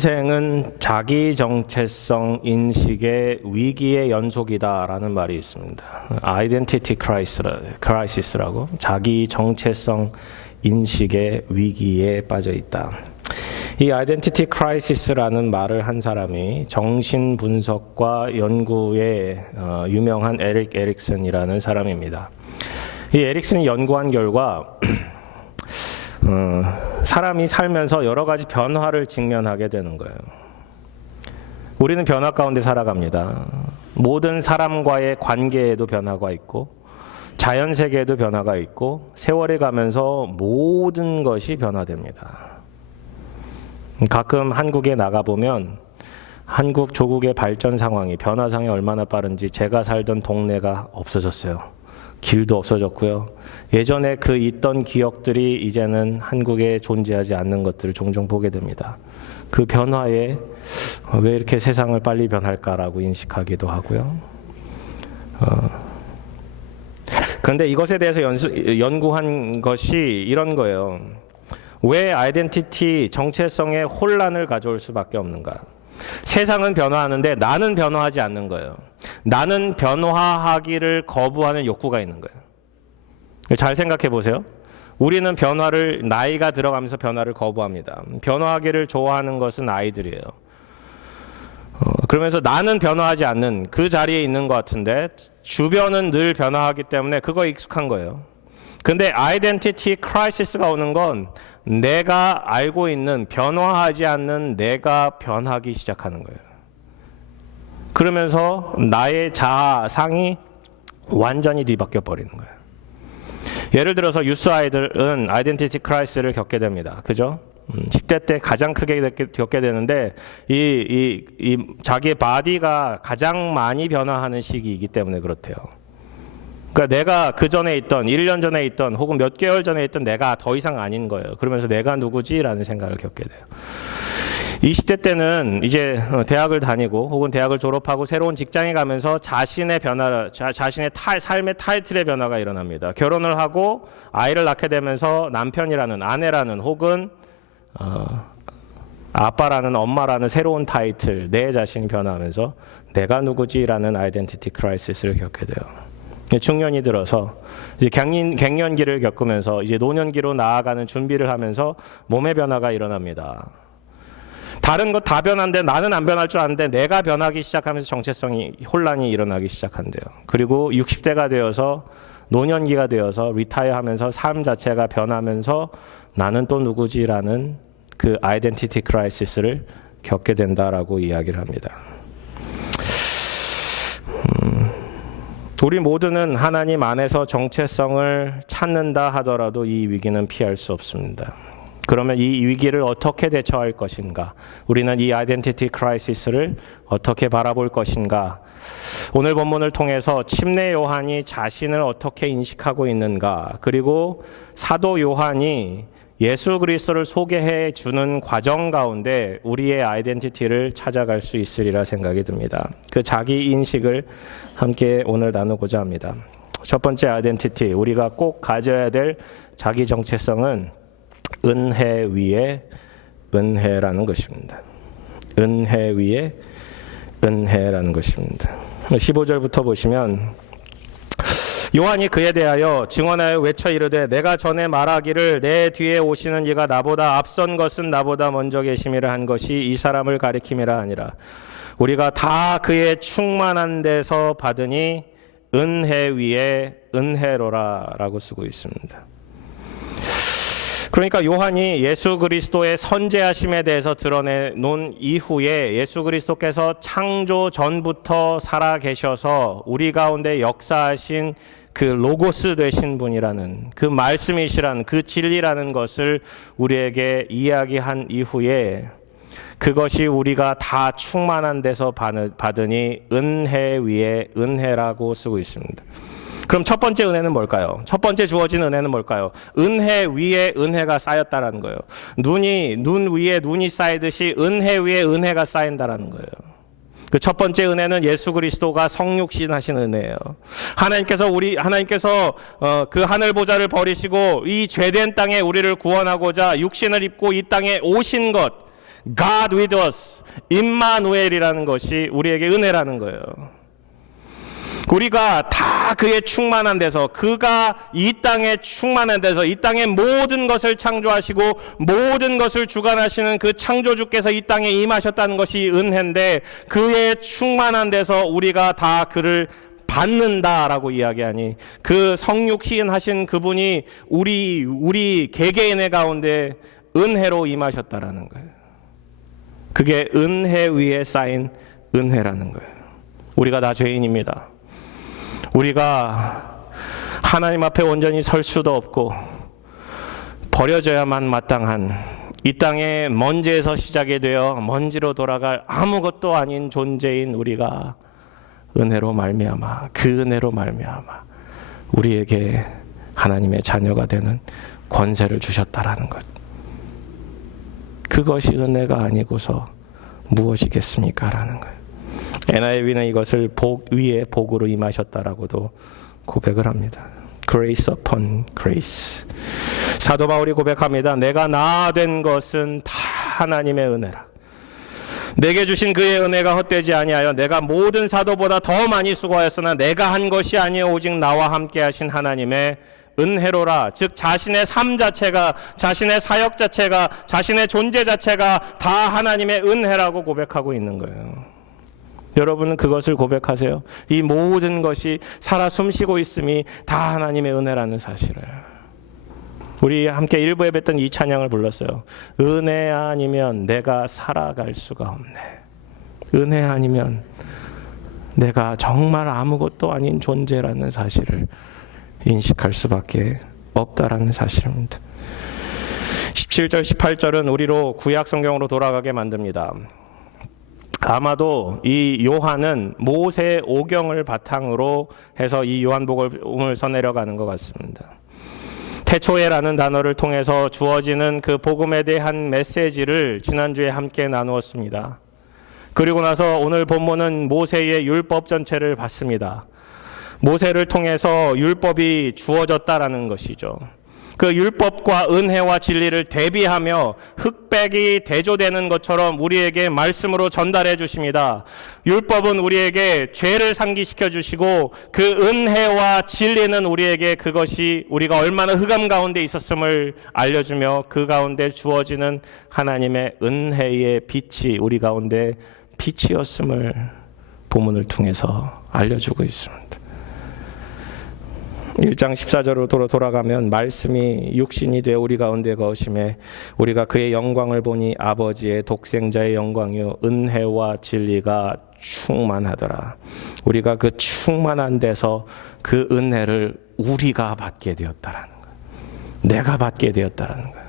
인생은 자기 정체성 인식의 위기의 연속이다라는 말이 있습니다. 아이덴티티 크라이시스라고, 자기 정체성 인식의 위기에 빠져 있다. 이 아이덴티티 크라이시스라는 말을 한 사람이 정신 분석과 연구에 유명한 에릭 에릭슨이라는 사람입니다. 이 에릭슨이 연구한 결과 사람이 살면서 여러 가지 변화를 직면하게 되는 거예요. 우리는 변화 가운데 살아갑니다. 모든 사람과의 관계에도 변화가 있고, 자연 세계에도 변화가 있고, 세월이 가면서 모든 것이 변화됩니다. 가끔 한국에 나가보면 한국 조국의 발전 상황이, 변화상이 얼마나 빠른지, 제가 살던 동네가 없어졌어요. 길도 없어졌고요. 예전에 그 있던 기억들이 이제는 한국에 존재하지 않는 것들을 종종 보게 됩니다. 그 변화에 왜 이렇게 세상을 빨리 변할까라고 인식하기도 하고요. 그런데 이것에 대해서 연구한 것이 이런 거예요. 왜 아이덴티티, 정체성에 혼란을 가져올 수밖에 없는가? 세상은 변화하는데 나는 변화하지 않는 거예요. 나는 변화하기를 거부하는 욕구가 있는 거예요. 잘 생각해 보세요. 우리는 변화를, 나이가 들어가면서 변화를 거부합니다. 변화하기를 좋아하는 것은 아이들이에요. 그러면서 나는 변화하지 않는 그 자리에 있는 것 같은데 주변은 늘 변화하기 때문에 그거 익숙한 거예요. 근데 아이덴티티 크라이시스가 오는 건 내가 알고 있는 변화하지 않는 내가 변하기 시작하는 거예요. 그러면서 나의 자아상이 완전히 뒤바뀌어 버리는 거예요. 예를 들어서 유스 아이들은 아이덴티티 크라이시스를 겪게 됩니다. 그죠? 10대 때 가장 크게 겪게 되는데 이 자기의 바디가 가장 많이 변화하는 시기이기 때문에 그렇대요. 그러니까 내가 그 전에 있던, 1년 전에 있던, 혹은 몇 개월 전에 있던 내가 더 이상 아닌 거예요. 그러면서 내가 누구지라는 생각을 겪게 돼요. 20대 때는 이제 대학을 다니고 혹은 대학을 졸업하고 새로운 직장에 가면서 자신의 변화, 자신의 삶의 타이틀의 변화가 일어납니다. 결혼을 하고 아이를 낳게 되면서 남편이라는, 아내라는, 혹은 아빠라는, 엄마라는 새로운 타이틀, 내 자신이 변화하면서 내가 누구지라는 아이덴티티 크라이시스를 겪게 돼요. 중년이 들어서 이제 갱년기를 겪으면서 이제 노년기로 나아가는 준비를 하면서 몸의 변화가 일어납니다. 다른 것 다 변한데 나는 안 변할 줄 아는데 내가 변하기 시작하면서 정체성이, 혼란이 일어나기 시작한대요. 그리고 60대가 되어서, 노년기가 되어서 리타이어 하면서 삶 자체가 변하면서 나는 또 누구지라는 그 아이덴티티 크라이시스를 겪게 된다라고 이야기를 합니다. 우리 모두는 하나님 안에서 정체성을 찾는다 하더라도 이 위기는 피할 수 없습니다. 그러면 이 위기를 어떻게 대처할 것인가? 우리는 이 아이덴티티 크라이시스를 어떻게 바라볼 것인가? 오늘 본문을 통해서 침례 요한이 자신을 어떻게 인식하고 있는가? 그리고 사도 요한이 예수 그리스도를 소개해 주는 과정 가운데 우리의 아이덴티티를 찾아갈 수 있으리라 생각이 듭니다. 그 자기 인식을 함께 오늘 나누고자 합니다. 첫 번째 아이덴티티, 우리가 꼭 가져야 될 자기 정체성은 은혜 위에 은혜라는 것입니다. 은혜 위에 은혜라는 것입니다. 15절부터 보시면 요한이 그에 대하여 증언하여 외쳐 이르되 내가 전에 말하기를 내 뒤에 오시는 이가 나보다 앞선 것은 나보다 먼저 계심이라 한 것이 이 사람을 가리킴이라 하니라. 우리가 다 그의 충만한 데서 받으니 은혜 위에 은혜로라 라고 쓰고 있습니다. 그러니까 요한이 예수 그리스도의 선재하심에 대해서 드러내놓은 이후에 예수 그리스도께서 창조 전부터 살아 계셔서 우리 가운데 역사하신 그 로고스 되신 분이라는, 그 말씀이시라는, 그 진리라는 것을 우리에게 이야기한 이후에 그것이 우리가 다 충만한 데서 받으니 은혜 위에 은혜라고 쓰고 있습니다. 그럼 첫 번째 은혜는 뭘까요? 첫 번째 주어진 은혜는 뭘까요? 은혜 위에 은혜가 쌓였다라는 거예요. 눈 위에 눈이 쌓이듯이 은혜 위에 은혜가 쌓인다라는 거예요. 그 첫 번째 은혜는 예수 그리스도가 성육신 하신 은혜예요. 하나님께서 그 하늘 보좌를 버리시고 이 죄된 땅에 우리를 구원하고자 육신을 입고 이 땅에 오신 것, God with us, 임마누엘이라는 것이 우리에게 은혜라는 거예요. 우리가 다 그의 충만한 데서, 그가 이 땅에 충만한 데서, 이 땅의 모든 것을 창조하시고 모든 것을 주관하시는 그 창조주께서 이 땅에 임하셨다는 것이 은혜인데, 그의 충만한 데서 우리가 다 그를 받는다라고 이야기하니, 그 성육 시인하신 그분이 우리 개개인의 가운데 은혜로 임하셨다라는 거예요. 그게 은혜 위에 쌓인 은혜라는 거예요. 우리가 다 죄인입니다. 우리가 하나님 앞에 온전히 설 수도 없고 버려져야만 마땅한 이 땅의 먼지에서 시작이 되어 먼지로 돌아갈 아무것도 아닌 존재인 우리가 은혜로 말미암아, 그 은혜로 말미암아 우리에게 하나님의 자녀가 되는 권세를 주셨다라는 것. 그것이 은혜가 아니고서 무엇이겠습니까? 라는 거예요. NIV는 이것을 복 위에 복으로 임하셨다라고도 고백을 합니다. Grace upon grace. 사도 바울이 고백합니다. 내가 나 된 것은 다 하나님의 은혜라. 내게 주신 그의 은혜가 헛되지 아니하여 내가 모든 사도보다 더 많이 수고하였으나 내가 한 것이 아니요 오직 나와 함께 하신 하나님의 은혜로라. 즉 자신의 삶 자체가, 자신의 사역 자체가, 자신의 존재 자체가 다 하나님의 은혜라고 고백하고 있는 거예요. 여러분은 그것을 고백하세요? 이 모든 것이 살아 숨쉬고 있음이 다 하나님의 은혜라는 사실을. 우리 함께 일부 예배했던 이 찬양을 불렀어요. 은혜 아니면 내가 살아갈 수가 없네. 은혜 아니면 내가 정말 아무것도 아닌 존재라는 사실을 인식할 수밖에 없다라는 사실입니다. 17절 18절은 우리로 구약 성경으로 돌아가게 만듭니다. 아마도 이 요한은 모세 오경을 바탕으로 해서 이 요한복음을 써내려가는 것 같습니다. 태초에라는 단어를 통해서 주어지는 그 복음에 대한 메시지를 지난주에 함께 나누었습니다. 그리고 나서 오늘 본문은 모세의 율법 전체를 봤습니다. 모세를 통해서 율법이 주어졌다라는 것이죠. 그 율법과 은혜와 진리를 대비하며 흑백이 대조되는 것처럼 우리에게 말씀으로 전달해 주십니다. 율법은 우리에게 죄를 상기시켜 주시고 그 은혜와 진리는 우리에게 그것이 우리가 얼마나 흑암 가운데 있었음을 알려주며 그 가운데 주어지는 하나님의 은혜의 빛이 우리 가운데 빛이었음을 본문을 통해서 알려주고 있습니다. 1장 14절로 돌아가면 말씀이 육신이 되어 우리 가운데 거하심에 우리가 그의 영광을 보니 아버지의 독생자의 영광이요 은혜와 진리가 충만하더라. 우리가 그 충만한 데서 그 은혜를 우리가 받게 되었다라는 거예요. 내가 받게 되었다라는 거예요.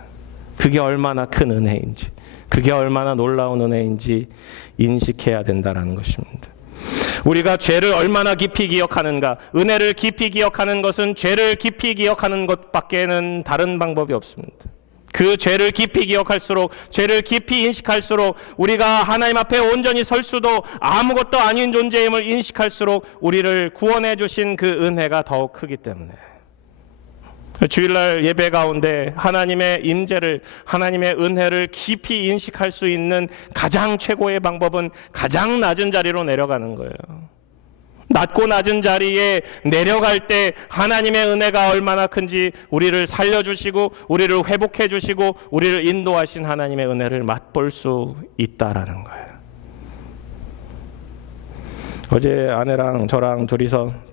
그게 얼마나 큰 은혜인지, 그게 얼마나 놀라운 은혜인지 인식해야 된다라는 것입니다. 우리가 죄를 얼마나 깊이 기억하는가, 은혜를 깊이 기억하는 것은 죄를 깊이 기억하는 것밖에는 다른 방법이 없습니다. 그 죄를 깊이 기억할수록, 죄를 깊이 인식할수록 우리가 하나님 앞에 온전히 설 수도 아무것도 아닌 존재임을 인식할수록 우리를 구원해 주신 그 은혜가 더욱 크기 때문에 주일날 예배 가운데 하나님의 임재를, 하나님의 은혜를 깊이 인식할 수 있는 가장 최고의 방법은 가장 낮은 자리로 내려가는 거예요. 낮고 낮은 자리에 내려갈 때 하나님의 은혜가 얼마나 큰지 우리를 살려주시고 우리를 회복해 주시고 우리를 인도하신 하나님의 은혜를 맛볼 수 있다라는 거예요. 어제 아내랑 저랑 둘이서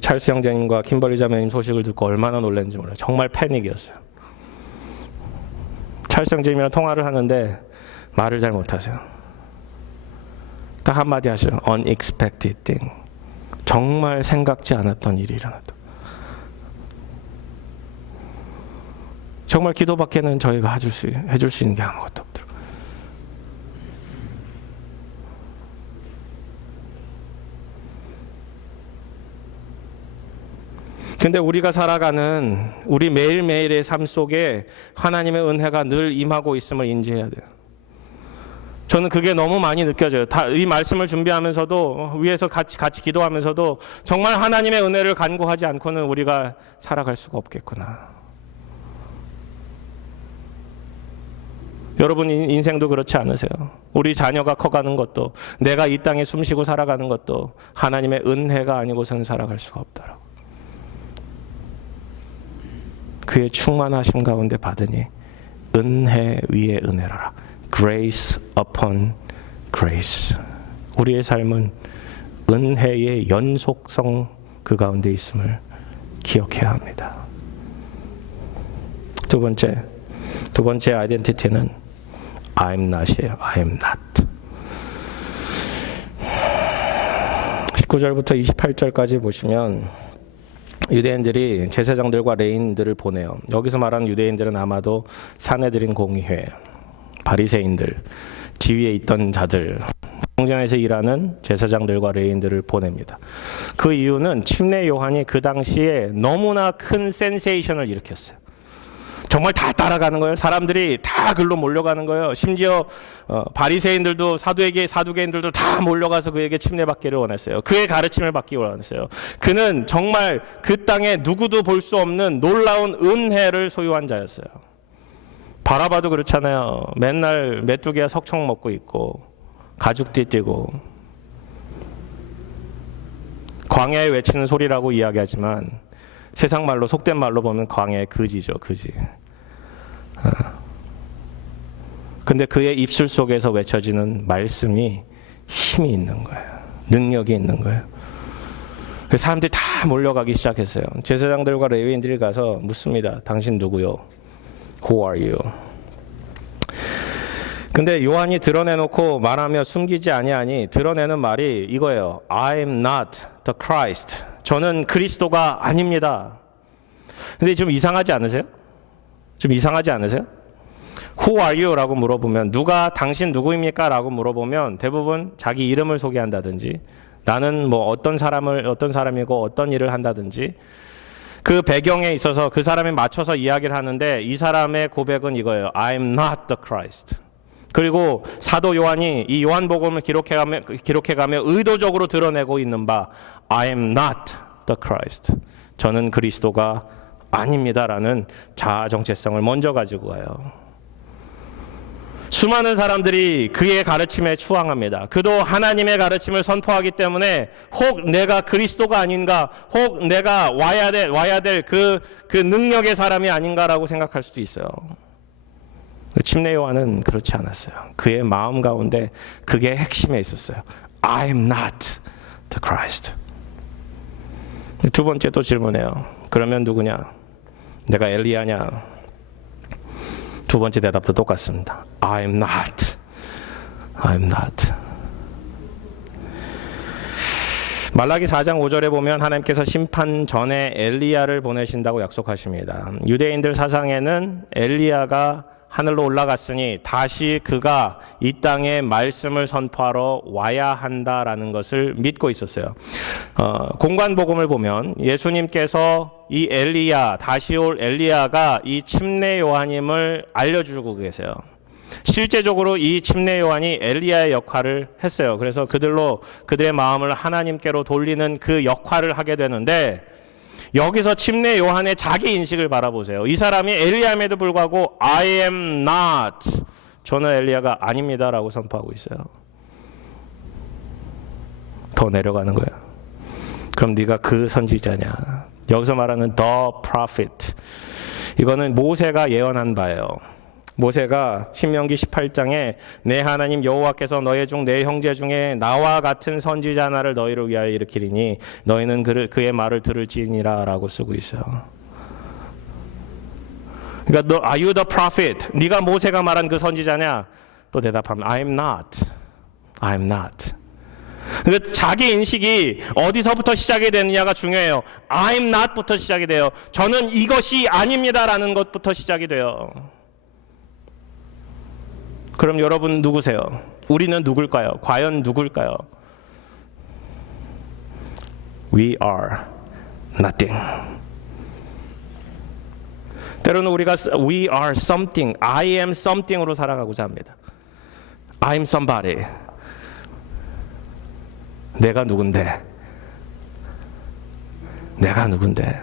찰스 형제님과 김벌리 자매님 소식을 듣고 얼마나 놀랐는지 몰라요. 정말 패닉이었어요. 찰스 형제님이랑 통화를 하는데 말을 잘 못하세요. 딱 한마디 하셔요. Unexpected thing. 정말 생각지 않았던 일이 일어났다. 정말 기도밖에는 저희가 해줄 수 있는 게 아무것도 없더라고요. 근데 우리가 살아가는 우리 매일매일의 삶 속에 하나님의 은혜가 늘 임하고 있음을 인지해야 돼요. 저는 그게 너무 많이 느껴져요. 이 말씀을 준비하면서도 위에서 같이 기도하면서도 정말 하나님의 은혜를 간구하지 않고는 우리가 살아갈 수가 없겠구나. 여러분 인생도 그렇지 않으세요? 우리 자녀가 커가는 것도, 내가 이 땅에 숨쉬고 살아가는 것도 하나님의 은혜가 아니고서는 살아갈 수가 없더라고. 그의 충만하심 가운데 받으니 은혜 위에 은혜라. Grace upon grace. 우리의 삶은 은혜의 연속성 그 가운데 있음을 기억해야 합니다. 두 번째 아이덴티티는 I'm not이에요. I'm not. 19절부터 28절까지 보시면 유대인들이 제사장들과 레위인들을 보내요. 여기서 말하는 유대인들은 아마도 사내들인 공의회, 바리새인들, 지위에 있던 자들, 성전에서 일하는 제사장들과 레위인들을 보냅니다. 그 이유는 침례 요한이 그 당시에 너무나 큰 센세이션을 일으켰어요. 정말 다 따라가는 거예요. 사람들이 다 글로 몰려가는 거예요. 심지어 바리새인들도 사두개인들도 다 몰려가서 그에게 침례받기를 원했어요. 그의 가르침을 받기 원했어요. 그는 정말 그 땅에 누구도 볼 수 없는 놀라운 은혜를 소유한 자였어요. 바라바도 그렇잖아요. 맨날 메뚜기와 석청 먹고 있고 가죽띠 띠고 광야에 외치는 소리라고 이야기하지만 세상 말로, 속된 말로 보면 광야의 거지죠, 거지. 근데 그의 입술 속에서 외쳐지는 말씀이 힘이 있는 거예요. 능력이 있는 거예요. 그래서 사람들이 다 몰려가기 시작했어요. 제사장들과 레위인들이 가서 묻습니다. 당신 누구요? Who are you? 근데 요한이 드러내놓고 말하며 숨기지 아니하니 드러내는 말이 이거예요. I am not the Christ. 저는 그리스도가 아닙니다. 근데 좀 이상하지 않으세요? 좀 이상하지 않으세요? Who are you? 라고 물어보면 당신 누구입니까? 라고 물어보면 대부분 자기 이름을 소개한다든지 나는 뭐 어떤 사람이고 어떤 일을 한다든지 그 배경에 있어서 그 사람에 맞춰서 이야기를 하는데 이 사람의 고백은 이거예요. I am not the Christ. 그리고 사도 요한이 이 요한복음을 기록해가며 의도적으로 드러내고 있는 바 I am not the Christ. 저는 그리스도가 아닙니다라는 자아 정체성을 먼저 가지고 가요. 수많은 사람들이 그의 가르침에 추앙합니다. 그도 하나님의 가르침을 선포하기 때문에 혹 내가 그리스도가 아닌가, 혹 내가 와야 될 그 능력의 사람이 아닌가라고 생각할 수도 있어요. 침례 요한은 그렇지 않았어요. 그의 마음 가운데 그게 핵심에 있었어요. I am not the Christ. 두 번째 또 질문해요. 그러면 누구냐? 내가 엘리야냐? 두 번째 대답도 똑같습니다. I am not. I am not. 말라기 4장 5절에 보면 하나님께서 심판 전에 엘리야를 보내신다고 약속하십니다. 유대인들 사상에는 엘리야가 하늘로 올라갔으니 다시 그가 이 땅에 말씀을 선포하러 와야 한다라는 것을 믿고 있었어요. 공관복음을 보면 예수님께서 이 엘리야, 다시 올 엘리야가 이 침례 요한임을 알려주고 계세요. 실제적으로 이 침례 요한이 엘리야의 역할을 했어요. 그래서 그들의 마음을 하나님께로 돌리는 그 역할을 하게 되는데 여기서 침례 요한의 자기 인식을 바라보세요. 이 사람이 엘리야임에도 불구하고 I am not. 저는 엘리야가 아닙니다라고 선포하고 있어요. 더 내려가는 거예요. 그럼 네가 그 선지자냐? 여기서 말하는 the prophet. 이거는 모세가 예언한 바예요. 모세가 신명기 18장에 내 하나님 여호와께서 너희 중 내 형제 중에 나와 같은 선지자 하나를 너희를 위하여 일으키리니 너희는 그의 말을 들을지니라 라고 쓰고 있어요. 그러니까 Are you the prophet? 네가 모세가 말한 그 선지자냐? 또 대답하면 I am not. I am not. 그러니까 자기 인식이 어디서부터 시작이 되느냐가 중요해요. I am not부터 시작이 돼요. 저는 이것이 아닙니다라는 것부터 시작이 돼요. 그럼 여러분 누구세요? 우리는 누굴까요? 과연 누굴까요? We are nothing. 때로는 우리가 We are something, I am something으로 살아가고자 합니다. I am somebody. 내가 누군데? 내가 누군데?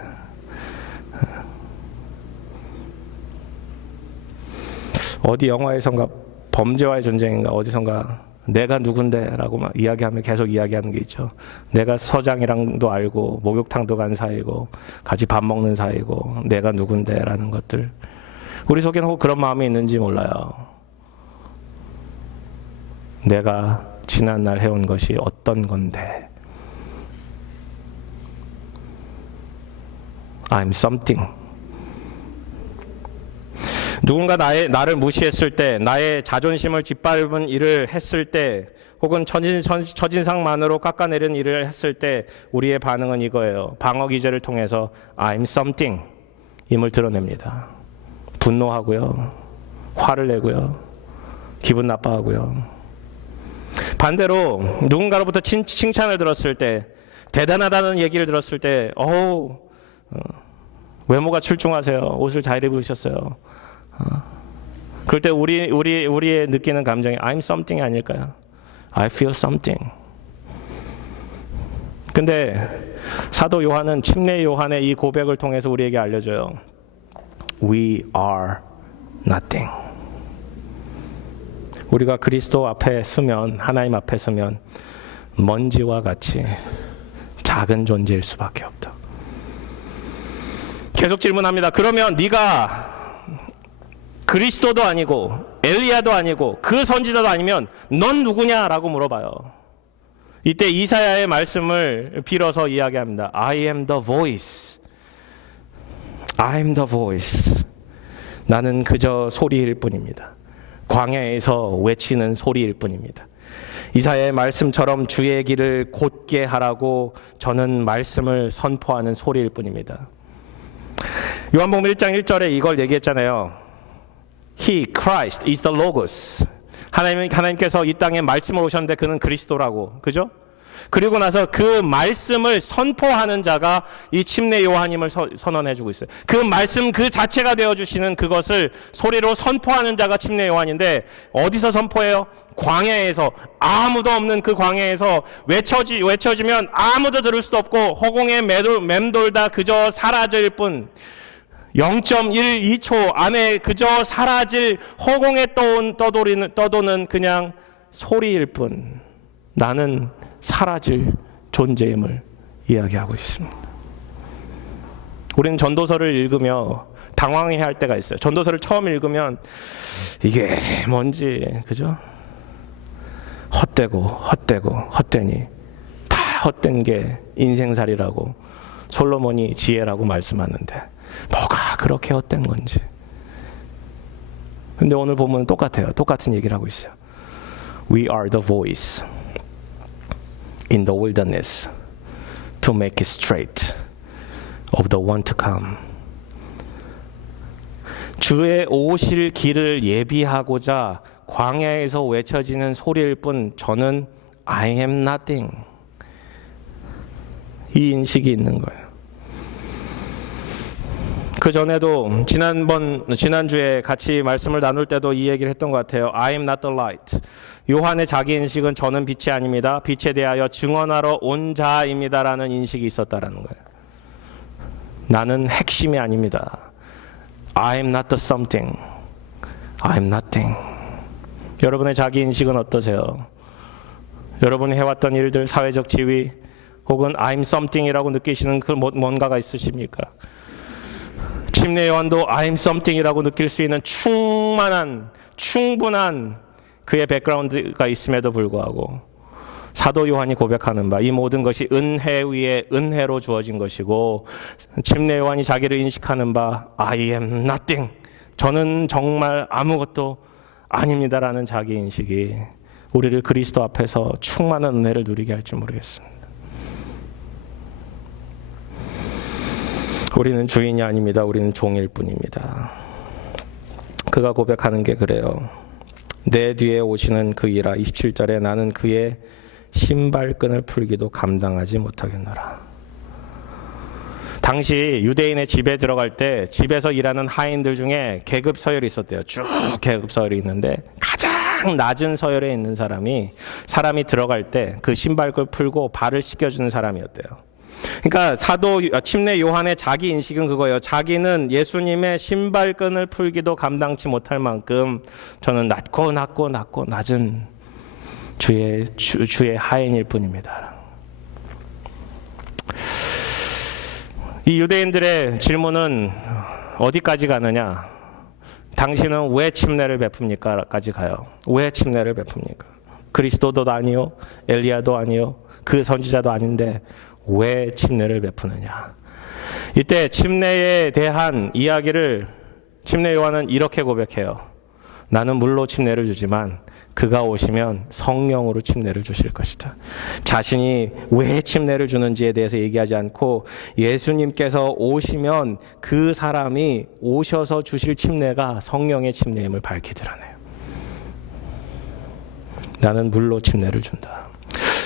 어디 영화에선가 범죄와의 전쟁인가 어디선가 내가 누군데 라고 막 이야기하면 계속 이야기하는 게 있죠. 내가 서장이랑도 알고 목욕탕도 간 사이고 같이 밥 먹는 사이고 내가 누군데 라는 것들. 우리 속에는 혹 그런 마음이 있는지 몰라요. 내가 지난날 해온 것이 어떤 건데 I'm something. 누군가 나를 무시했을 때, 나의 자존심을 짓밟은 일을 했을 때, 혹은 첫인상만으로 깎아내린 일을 했을 때 우리의 반응은 이거예요. 방어 기제를 통해서 I'm something 임을 드러냅니다. 분노하고요, 화를 내고요, 기분 나빠하고요. 반대로 누군가로부터 칭찬을 들었을 때, 대단하다는 얘기를 들었을 때, 외모가 출중하세요. 옷을 잘 입으셨어요. 그럴 때 우리의 느끼는 감정이 I'm something이 아닐까요? I feel something. 근데 사도 요한은 침례 요한의 이 고백을 통해서 우리에게 알려줘요. We are nothing. 우리가 그리스도 앞에 서면, 하나님 앞에 서면 먼지와 같이 작은 존재일 수밖에 없다. 계속 질문합니다. 그러면 네가 그리스도도 아니고 엘리야도 아니고 그 선지자도 아니면 넌 누구냐라고 물어봐요. 이때 이사야의 말씀을 빌어서 이야기합니다. I am the voice. I am the voice. 나는 그저 소리일 뿐입니다. 광야에서 외치는 소리일 뿐입니다. 이사야의 말씀처럼 주의 길을 곧게 하라고 저는 말씀을 선포하는 소리일 뿐입니다. 요한복음 1장 1절에 이걸 얘기했잖아요. He, Christ, is the Logos. 하나님께서 이 땅에 말씀을 오셨는데 그는 그리스도라고. 그죠? 그리고 나서 그 말씀을 선포하는 자가 이 침례 요한임을 선언해주고 있어요. 그 말씀 그 자체가 되어주시는 그것을 소리로 선포하는 자가 침례 요한인데 어디서 선포해요? 광야에서, 아무도 없는 그 광야에서 외쳐지면 아무도 들을 수도 없고 허공에 맴돌다 그저 사라질 뿐, 0.12초 안에 그저 사라질 허공에 떠도는 그냥 소리일 뿐, 나는 사라질 존재임을 이야기하고 있습니다. 우리는 전도서를 읽으며 당황해야 할 때가 있어요. 전도서를 처음 읽으면 이게 뭔지, 그죠? 헛되니 다 헛된 게 인생살이라고 솔로몬이 지혜라고 말씀하는데 뭐가 그렇게 헛된 건지. 근데 오늘 보면 똑같아요. 똑같은 얘기를 하고 있어요. We are the voice in the wilderness to make it straight of the one to come. 주의 오실 길을 예비하고자 광야에서 외쳐지는 소리일 뿐 저는 I am nothing. 이 인식이 있는 거예요. 그 전에도 지난주에 같이 말씀을 나눌 때도 이 얘기를 했던 것 같아요. I am not the light. 요한의 자기 인식은 저는 빛이 아닙니다. 빛에 대하여 증언하러 온 자입니다라는 인식이 있었다라는 거예요. 나는 핵심이 아닙니다. I am not the something. I am nothing. 여러분의 자기 인식은 어떠세요? 여러분이 해왔던 일들, 사회적 지위, 혹은 I'm something이라고 느끼시는 그 뭔가가 있으십니까? 침례 요한도 I'm something이라고 느낄 수 있는 충분한 그의 백그라운드가 있음에도 불구하고 사도 요한이 고백하는 바 이 모든 것이 은혜 위에 은혜로 주어진 것이고, 침례 요한이 자기를 인식하는 바 I am nothing. 저는 정말 아무것도 아닙니다라는 자기 인식이 우리를 그리스도 앞에서 충만한 은혜를 누리게 할지 모르겠습니다. 우리는 주인이 아닙니다. 우리는 종일 뿐입니다. 그가 고백하는 게 그래요. 내 뒤에 오시는 그이라. 27절에 나는 그의 신발끈을 풀기도 감당하지 못하겠노라. 당시 유대인의 집에 들어갈 때 집에서 일하는 하인들 중에 계급 서열이 있었대요. 쭉 계급 서열이 있는데 가장 낮은 서열에 있는 사람이 들어갈 때 그 신발끈을 풀고 발을 씻겨주는 사람이었대요. 그러니까 사도 침례 요한의 자기 인식은 그거예요. 자기는 예수님의 신발끈을 풀기도 감당치 못할 만큼 저는 낮고 낮은 주의 하인일 뿐입니다. 이 유대인들의 질문은 어디까지 가느냐? 당신은 왜 침례를 베풉니까? 까지 가요. 왜 침례를 베풉니까? 그리스도도 아니요, 엘리야도 아니요, 그 선지자도 아닌데 왜 침례를 베푸느냐? 이때 침례에 대한 이야기를 침례 요한은 이렇게 고백해요. 나는 물로 침례를 주지만 그가 오시면 성령으로 침례를 주실 것이다. 자신이 왜 침례를 주는지에 대해서 얘기하지 않고 예수님께서 오시면 그 사람이 오셔서 주실 침례가 성령의 침례임을 밝히 드러내요. 나는 물로 침례를 준다.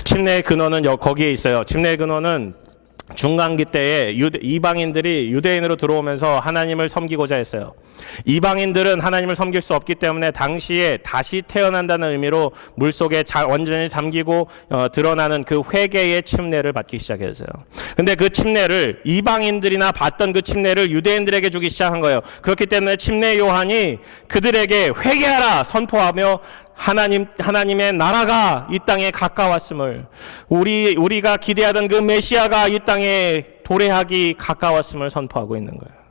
침례의 근원은 거기에 있어요. 침례의 근원은 중간기 때에 이방인들이 유대인으로 들어오면서 하나님을 섬기고자 했어요. 이방인들은 하나님을 섬길 수 없기 때문에 당시에 다시 태어난다는 의미로 물속에 완전히 잠기고 드러나는 그 회개의 침례를 받기 시작했어요. 근데 그 침례를 이방인들이나 받던 그 침례를 유대인들에게 주기 시작한 거예요. 그렇기 때문에 침례 요한이 그들에게 회개하라 선포하며 하나님의 나라가 이 땅에 가까웠음을, 우리가 기대하던 그 메시아가 이 땅에 도래하기 가까웠음을 선포하고 있는 거예요.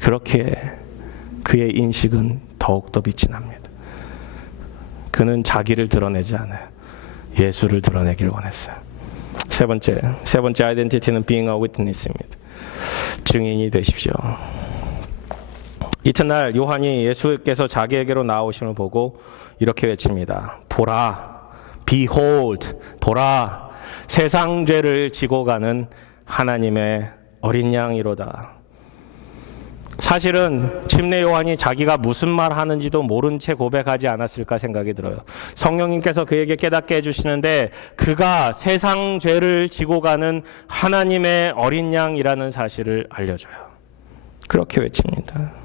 그렇게 그의 인식은 더욱더 빛이 납니다. 그는 자기를 드러내지 않아요. 예수를 드러내기를 원했어요. 세 번째 아이덴티티는 being a witness입니다. 증인이 되십시오. 이튿날 요한이 예수께서 자기에게로 나오심을 보고 이렇게 외칩니다. 보라, behold, 보라, 세상 죄를 지고 가는 하나님의 어린 양이로다. 사실은 침례 요한이 자기가 무슨 말 하는지도 모른 채 고백하지 않았을까 생각이 들어요. 성령님께서 그에게 깨닫게 해주시는데 그가 세상 죄를 지고 가는 하나님의 어린 양이라는 사실을 알려줘요. 그렇게 외칩니다.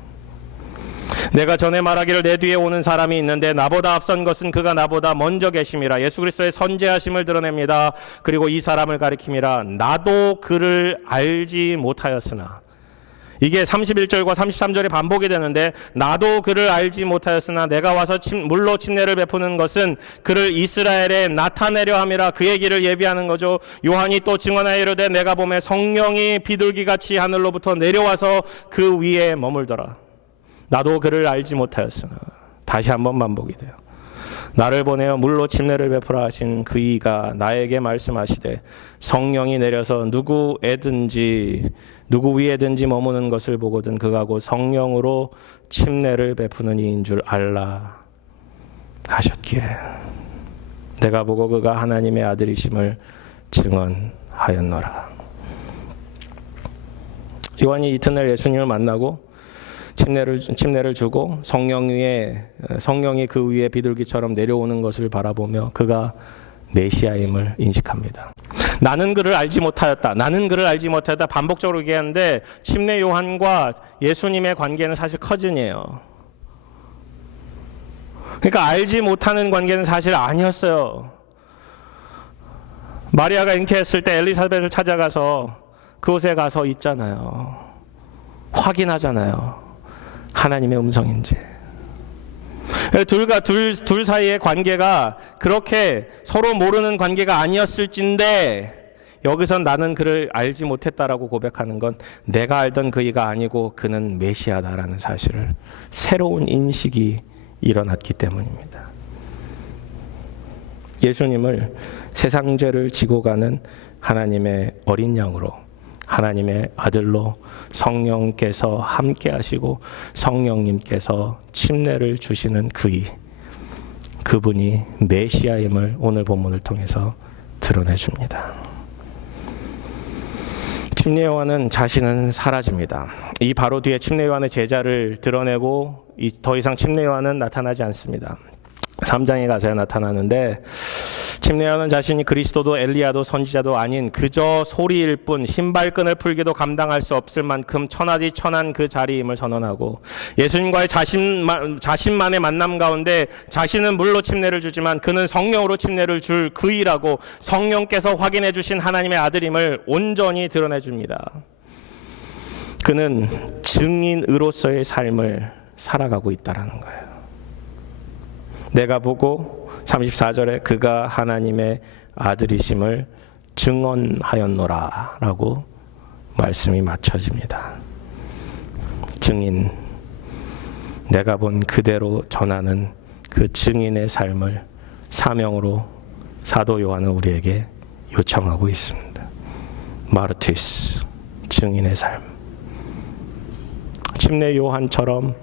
내가 전에 말하기를 내 뒤에 오는 사람이 있는데 나보다 앞선 것은 그가 나보다 먼저 계심이라. 예수 그리스도의 선지하심을 드러냅니다. 그리고 이 사람을 가리킴이라. 나도 그를 알지 못하였으나, 이게 31절과 33절에 반복이 되는데 나도 그를 알지 못하였으나 내가 와서 물로 침례를 베푸는 것은 그를 이스라엘에 나타내려 함이라. 그 얘기를 예비하는 거죠. 요한이 또 증언하여 이르되 내가 보매 성령이 비둘기같이 하늘로부터 내려와서 그 위에 머물더라. 나도 그를 알지 못하였으나, 다시 한번 반복이 돼요. 나를 보내어 물로 침례를 베푸라 하신 그이가 나에게 말씀하시되 성령이 내려서 누구 위에든지 머무는 것을 보거든 그가 곧 성령으로 침례를 베푸는 이인 줄 알라 하셨기에 내가 보고 그가 하나님의 아들이심을 증언하였노라. 요한이 이튿날 예수님을 만나고 침례를 주고 성령이 그 위에 비둘기처럼 내려오는 것을 바라보며 그가 메시아임을 인식합니다. 나는 그를 알지 못하였다. 나는 그를 알지 못하였다. 반복적으로 얘기하는데 침례 요한과 예수님의 관계는 사실 커즌이에요. 그러니까 알지 못하는 관계는 사실 아니었어요. 마리아가 잉태했을 때 엘리사벳을 찾아가서 그곳에 가서 있잖아요. 확인하잖아요. 하나님의 음성인지. 둘 사이의 관계가 그렇게 서로 모르는 관계가 아니었을진데 여기선 나는 그를 알지 못했다라고 고백하는 건 내가 알던 그이가 아니고 그는 메시아다라는 사실을, 새로운 인식이 일어났기 때문입니다. 예수님을 세상 죄를 지고 가는 하나님의 어린 양으로, 하나님의 아들로 성령께서 함께 하시고 성령님께서 침례를 주시는 그분이 메시아임을 오늘 본문을 통해서 드러내줍니다. 침례 요한은 자신은 사라집니다. 이 바로 뒤에 침례 요한의 제자를 드러내고 더 이상 침례 요한은 나타나지 않습니다. 3장에 가서야 나타나는데 침례요한은 자신이 그리스도도 엘리야도 선지자도 아닌 그저 소리일 뿐 신발끈을 풀기도 감당할 수 없을 만큼 천하디 천한 그 자리임을 선언하고, 예수님과의 자신만의 만남 가운데 자신은 물로 침례를 주지만 그는 성령으로 침례를 줄 그이라고 성령께서 확인해 주신 하나님의 아들임을 온전히 드러내 줍니다. 그는 증인으로서의 삶을 살아가고 있다는 거예요. 내가 보고 34절에 그가 하나님의 아들이심을 증언하였노라 라고 말씀이 맞춰집니다. 증인, 내가 본 그대로 전하는 그 증인의 삶을 사명으로 사도 요한은 우리에게 요청하고 있습니다. 마르티스, 증인의 삶. 침례 요한처럼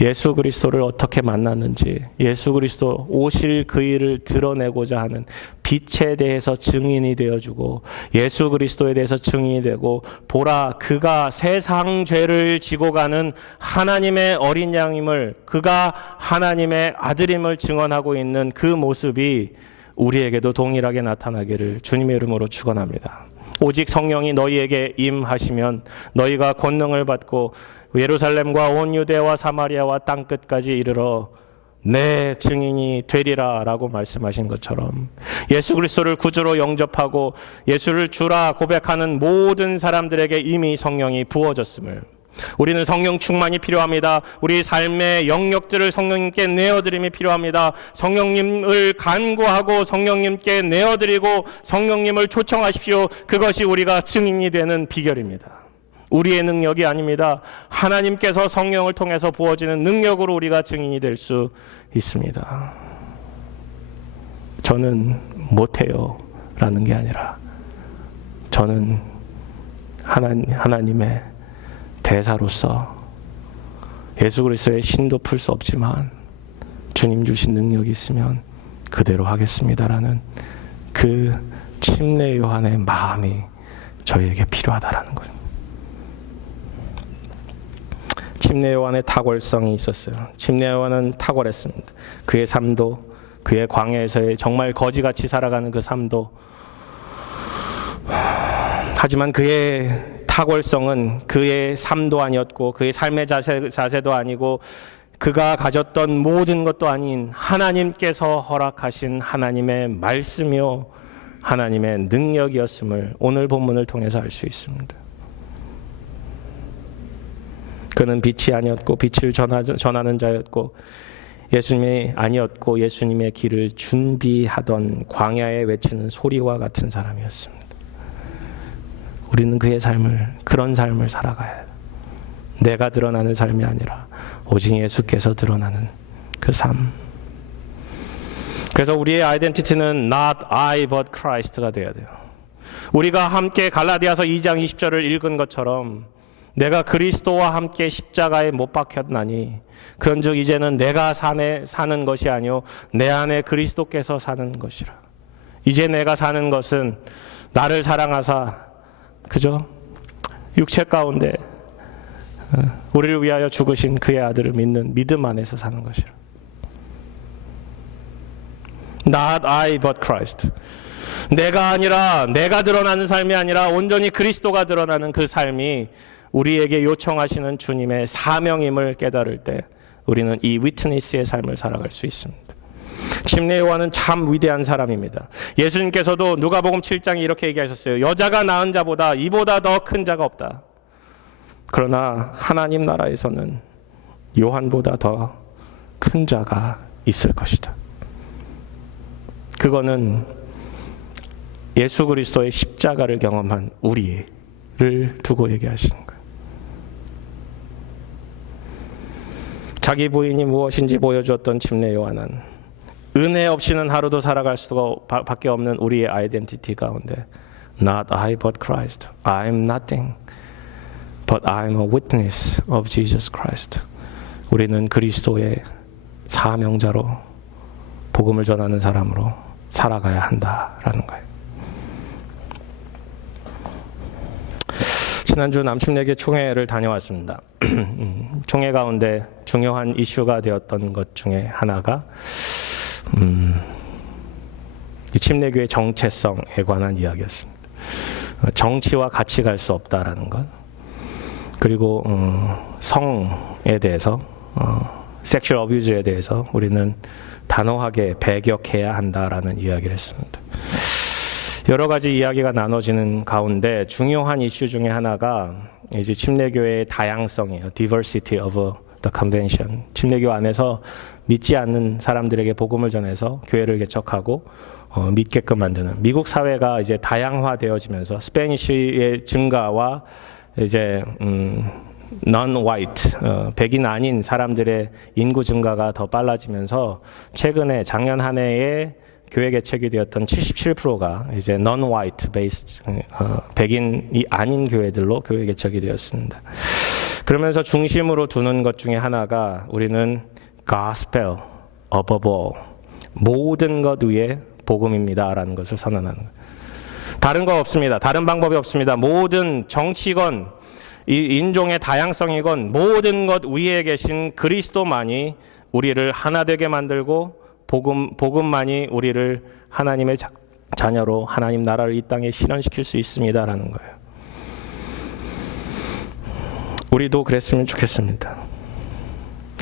예수 그리스도를 어떻게 만났는지, 예수 그리스도 오실 그 일을 드러내고자 하는 빛에 대해서 증인이 되어주고, 예수 그리스도에 대해서 증인이 되고, 보라 그가 세상 죄를 지고 가는 하나님의 어린 양임을, 그가 하나님의 아들임을 증언하고 있는 그 모습이 우리에게도 동일하게 나타나기를 주님의 이름으로 축원합니다. 오직 성령이 너희에게 임하시면 너희가 권능을 받고 예루살렘과 온 유대와 사마리아와 땅끝까지 이르러 내 증인이 되리라 라고 말씀하신 것처럼, 예수 그리스도를 구주로 영접하고 예수를 주라 고백하는 모든 사람들에게 이미 성령이 부어졌음을, 우리는 성령 충만이 필요합니다. 우리 삶의 영역들을 성령님께 내어드림이 필요합니다. 성령님을 간구하고 성령님께 내어드리고 성령님을 초청하십시오. 그것이 우리가 증인이 되는 비결입니다. 우리의 능력이 아닙니다. 하나님께서 성령을 통해서 부어지는 능력으로 우리가 증인이 될 수 있습니다. 저는 못해요 라는 게 아니라, 저는 하나님의 대사로서 예수 그리스도의 신도 풀 수 없지만 주님 주신 능력이 있으면 그대로 하겠습니다라는 그 침례 요한의 마음이 저희에게 필요하다라는 거예요. 침례 요한의 탁월성이 있었어요. 침례 요한은 탁월했습니다. 그의 삶도, 그의 광야에서의 정말 거지같이 살아가는 그 삶도, 하지만 그의 탁월성은 그의 삶도 아니었고 그의 삶의 자세도 아니고 그가 가졌던 모든 것도 아닌 하나님께서 허락하신 하나님의 말씀이요 하나님의 능력이었음을 오늘 본문을 통해서 알 수 있습니다. 그는 빛이 아니었고 빛을 전하는 자였고 예수님이 아니었고 예수님의 길을 준비하던 광야에 외치는 소리와 같은 사람이었습니다. 우리는 그의 삶을, 그런 삶을 살아가야 해요. 내가 드러나는 삶이 아니라 오직 예수께서 드러나는 그 삶. 그래서 우리의 아이덴티티는 not I but Christ가 되어야 돼요. 우리가 함께 갈라디아서 2장 20절을 읽은 것처럼 내가 그리스도와 함께 십자가에 못 박혔나니 그런즉 이제는 내가 사는 것이 아니요 내 안에 그리스도께서 사는 것이라. 이제 내가 사는 것은 나를 사랑하사 그죠? 육체 가운데 우리를 위하여 죽으신 그의 아들을 믿는 믿음 안에서 사는 것이라. Not I but Christ. 내가 아니라, 내가 드러나는 삶이 아니라 온전히 그리스도가 드러나는 그 삶이 우리에게 요청하시는 주님의 사명임을 깨달을 때 우리는 이 위트니스의 삶을 살아갈 수 있습니다. 침례 요한은 참 위대한 사람입니다. 예수님께서도 누가복음 7장에 이렇게 얘기하셨어요. 여자가 낳은 자보다 이보다 더 큰 자가 없다. 그러나 하나님 나라에서는 요한보다 더 큰 자가 있을 것이다. 그거는 예수 그리스도의 십자가를 경험한 우리를 두고 얘기하시는 거예요. 자기 부인이 무엇인지 보여주었던 침례 요한은 은혜 없이는 하루도 살아갈 수가 밖에 없는 우리의 아이덴티티 가운데 Not I but Christ. I am nothing. But I am a witness of Jesus Christ. 우리는 그리스도의 사명자로 복음을 전하는 사람으로 살아가야 한다라는 거예요. 지난주 남침내교 총회를 다녀왔습니다. 총회 가운데 중요한 이슈가 되었던 것 중에 하나가 이 침례교의 정체성에 관한 이야기였습니다. 정치와 같이 갈 수 없다라는 것. 그리고 성에 대해서 섹슈얼 어뷰즈에 대해서 우리는 단호하게 배격해야 한다라는 이야기를 했습니다. 여러 가지 이야기가 나눠지는 가운데 중요한 이슈 중에 하나가 이제 침례교회의 다양성이에요. Diversity of the Convention. 침례교 안에서 믿지 않는 사람들에게 복음을 전해서 교회를 개척하고 믿게끔 만드는 미국 사회가 이제 다양화되어지면서 스페니쉬의 증가와 이제 non-white 백인 아닌 사람들의 인구 증가가 더 빨라지면서 최근에 작년 한 해에 교회 개척이 되었던 77%가 이제 non-white based 백인이 아닌 교회들로 교회 개척이 되었습니다. 그러면서 중심으로 두는 것 중에 하나가 우리는 gospel above all, 모든 것 위에 복음입니다라는 것을 선언하는 거예요. 다른 거 없습니다. 다른 방법이 없습니다. 모든 정치건 이 인종의 다양성이건 모든 것 위에 계신 그리스도만이 우리를 하나 되게 만들고 복음만이 우리를 하나님의 자녀로 하나님 나라를 이 땅에 실현시킬 수 있습니다라는 거예요. 우리도 그랬으면 좋겠습니다.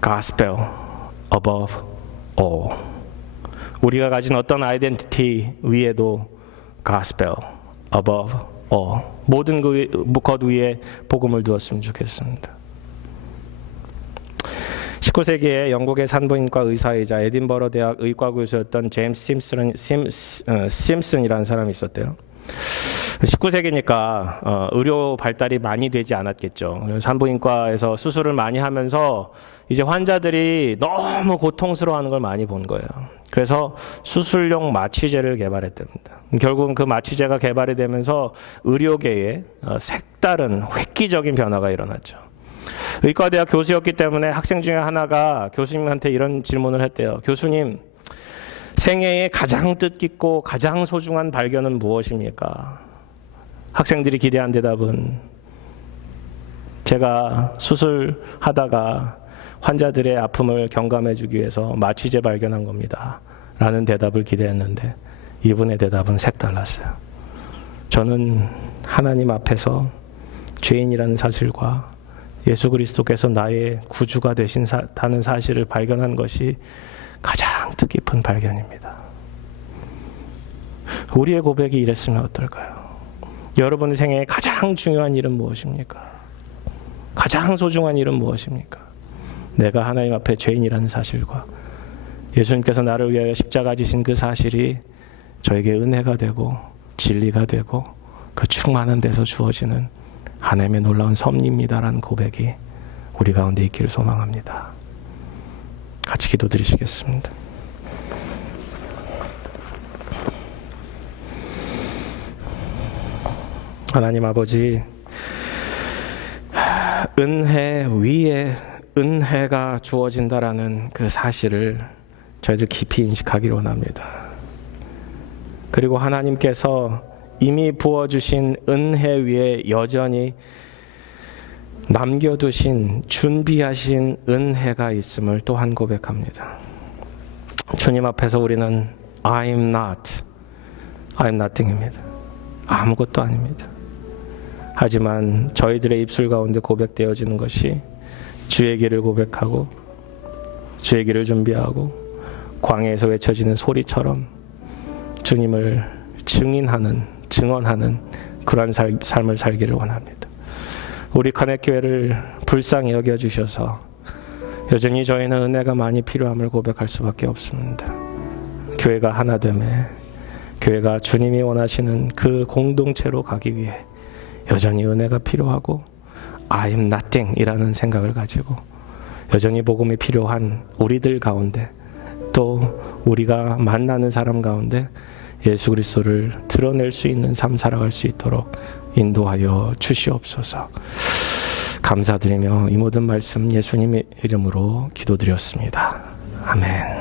Gospel above all. 우리가 가진 어떤 아이덴티티 위에도 Gospel above all. 모든 것 위에 복음을 두었으면 좋겠습니다. 19세기에 영국의 산부인과 의사이자 에딘버러 대학 의과 교수였던 제임스 심슨이라는 사람이 있었대요. 19세기니까 의료 발달이 많이 되지 않았겠죠. 산부인과에서 수술을 많이 하면서 이제 환자들이 너무 고통스러워하는 걸 많이 본 거예요. 그래서 수술용 마취제를 개발했답니다. 결국은 그 마취제가 개발이 되면서 의료계에 색다른 획기적인 변화가 일어났죠. 의과대학 교수였기 때문에 학생 중에 하나가 교수님한테 이런 질문을 했대요. 교수님, 생애의 가장 뜻깊고 가장 소중한 발견은 무엇입니까? 학생들이 기대한 대답은 제가 수술하다가 환자들의 아픔을 경감해주기 위해서 마취제 발견한 겁니다. 라는 대답을 기대했는데 이분의 대답은 색달랐어요. 저는 하나님 앞에서 죄인이라는 사실과 예수 그리스도께서 나의 구주가 되신다는 사실을 발견한 것이 가장 뜻깊은 발견입니다. 우리의 고백이 이랬으면 어떨까요? 여러분의 생애에 가장 중요한 일은 무엇입니까? 가장 소중한 일은 무엇입니까? 내가 하나님 앞에 죄인이라는 사실과 예수님께서 나를 위하여 십자가 지신 그 사실이 저에게 은혜가 되고 진리가 되고 그 충만한 데서 주어지는 하나님의 놀라운 섭리입니다라는 고백이 우리 가운데 있기를 소망합니다. 같이 기도드리시겠습니다. 하나님 아버지, 은혜 위에 은혜가 주어진다라는 그 사실을 저희들 깊이 인식하기를 원합니다. 그리고 하나님께서 이미 부어주신 은혜 위에 여전히 남겨두신 준비하신 은혜가 있음을 또한 고백합니다. 주님 앞에서 우리는 I'm nothing입니다. 아무것도 아닙니다. 하지만 저희들의 입술 가운데 고백되어지는 것이 주의 길을 고백하고 주의 길을 준비하고 광야에서 외쳐지는 소리처럼 주님을 증언하는 그러한 삶을 살기를 원합니다. 우리 커넥교회를 불쌍히 여겨주셔서 여전히 저희는 은혜가 많이 필요함을 고백할 수밖에 없습니다. 교회가 하나됨에 교회가 주님이 원하시는 그 공동체로 가기 위해 여전히 은혜가 필요하고 I'm nothing 이라는 생각을 가지고 여전히 복음이 필요한 우리들 가운데 또 우리가 만나는 사람 가운데 예수 그리스도를 드러낼 수 있는 삶 살아갈 수 있도록 인도하여 주시옵소서. 감사드리며 이 모든 말씀 예수님의 이름으로 기도드렸습니다. 아멘.